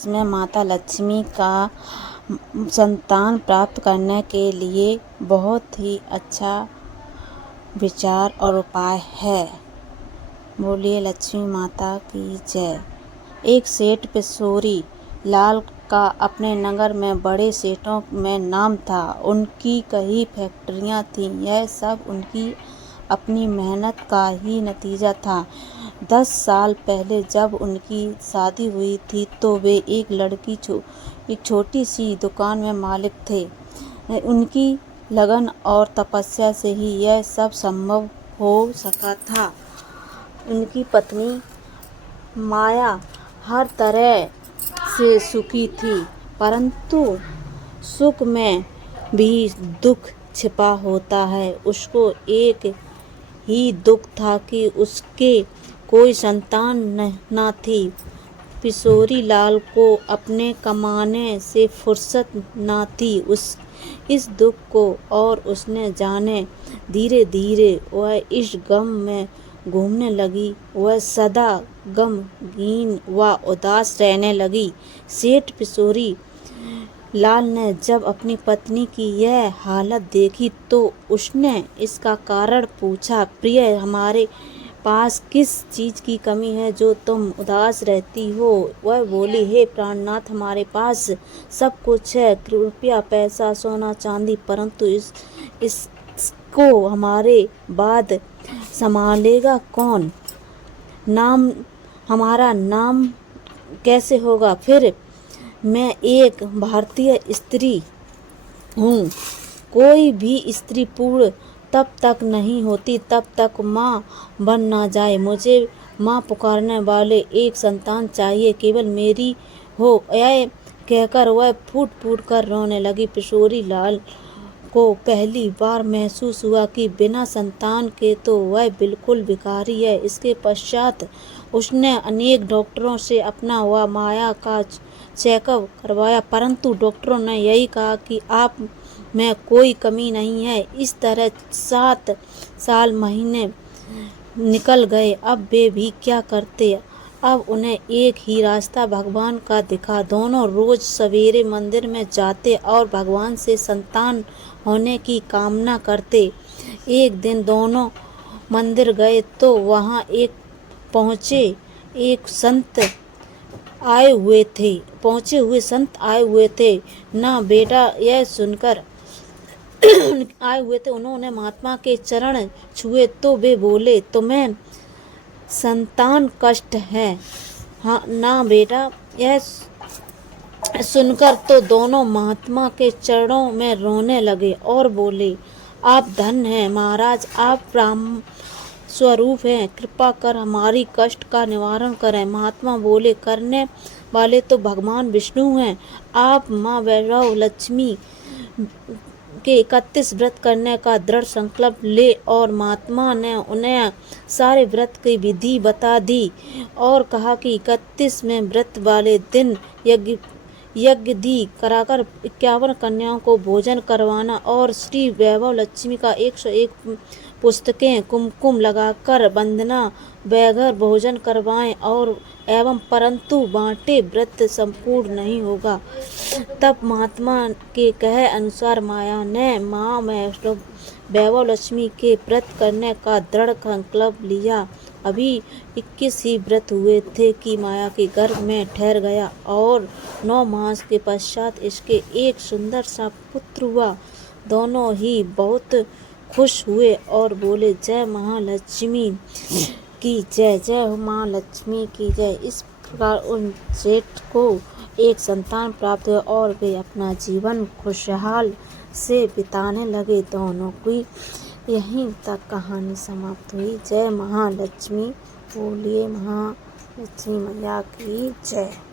इसमें माता लक्ष्मी का संतान प्राप्त करने के लिए बहुत ही अच्छा विचार और उपाय है। बोलिए लक्ष्मी माता की जय। एक सेठ पिशोरी लाल का अपने नगर में बड़े सेठों में नाम था। उनकी कई फैक्ट्रियां थीं। यह सब उनकी अपनी मेहनत का ही नतीजा था। 10 साल पहले जब उनकी शादी हुई थी तो वे एक छोटी सी दुकान में मालिक थे। उनकी लगन और तपस्या से ही यह सब संभव हो सका था। उनकी पत्नी माया हर तरह से सुखी थी, परंतु सुख में भी दुख छिपा होता है। उसको एक ही दुख था कि उसके कोई संतान न थी। पिशोरी लाल को अपने कमाने से फुर्सत न थी इस दुख को, और उसने जाने धीरे धीरे वह इस गम में घूमने लगी। वह सदा गमगीन व उदास रहने लगी। सेठ पिशोरी लाल ने जब अपनी पत्नी की यह हालत देखी तो उसने इसका कारण पूछा। प्रिय, हमारे पास किस चीज़ की कमी है जो तुम उदास रहती हो? वह बोली, हे प्राणनाथ, हमारे पास सब कुछ है, रुपया, पैसा, सोना, चांदी, परंतु इसको हमारे बाद संभालेगा कौन? हमारा नाम कैसे होगा? फिर मैं एक भारतीय स्त्री हूँ। कोई भी स्त्री पूर्ण तब तक नहीं होती तब तक माँ बन ना जाए। मुझे माँ पुकारने वाले एक संतान चाहिए, केवल मेरी हो। यह कहकर वह फूट फूट कर रोने लगी। पिशोरी लाल को पहली बार महसूस हुआ कि बिना संतान के तो वह बिल्कुल भिखारी है। इसके पश्चात उसने अनेक डॉक्टरों से अपना व माया का चेकअप करवाया, परंतु डॉक्टरों ने यही कहा कि आप में कोई कमी नहीं है। इस तरह 7 साल महीने निकल गए। अब वे भी क्या करते। अब उन्हें एक ही रास्ता भगवान का दिखा। दोनों रोज सवेरे मंदिर में जाते और भगवान से संतान होने की कामना करते। एक दिन दोनों मंदिर गए तो वहाँ पहुँचे हुए संत आए हुए थे। ना बेटा, यह सुनकर आए हुए थे, उन्होंने महात्मा के चरण छुए तो वे बोले, तुम्हें संतान कष्ट है? हाँ ना बेटा। यह सुनकर तो दोनों महात्मा के चरणों में रोने लगे और बोले, आप धन्य हैं महाराज, आप ब्रह्म स्वरूप हैं, कृपा कर हमारी कष्ट का निवारण करें। महात्मा बोले, करने वाले तो भगवान विष्णु हैं। आप माँ वैष्णव लक्ष्मी के 31 व्रत करने का दृढ़ संकल्प ले। और महात्मा ने उन्हें सारे व्रत की विधि बता दी और कहा कि 31वें व्रत वाले दिन यज्ञ कराकर 51 कन्याओं को भोजन करवाना और श्री वैभव लक्ष्मी का 101 पुस्तकें कुमकुम लगाकर वंदना बगैर भोजन करवाएं और परंतु बांटे व्रत संपूर्ण नहीं होगा। तब महात्मा के कहे अनुसार माया ने माँ वैभव लक्ष्मी के व्रत करने का दृढ़ संकल्प लिया। अभी 21 ही व्रत हुए थे कि माया के गर्भ में ठहर गया और 9 मास के पश्चात इसके एक सुंदर सा पुत्र हुआ। दोनों ही बहुत खुश हुए और बोले, जय महालक्ष्मी की जय, जय हो माँ लक्ष्मी की जय। इस प्रकार उन सेठ को एक संतान प्राप्त हुआ और वे अपना जीवन खुशहाल से बिताने लगे। दोनों की यहीं तक कहानी समाप्त हुई। जय महालक्ष्मी। बोलिए महालक्ष्मी मैया की जय।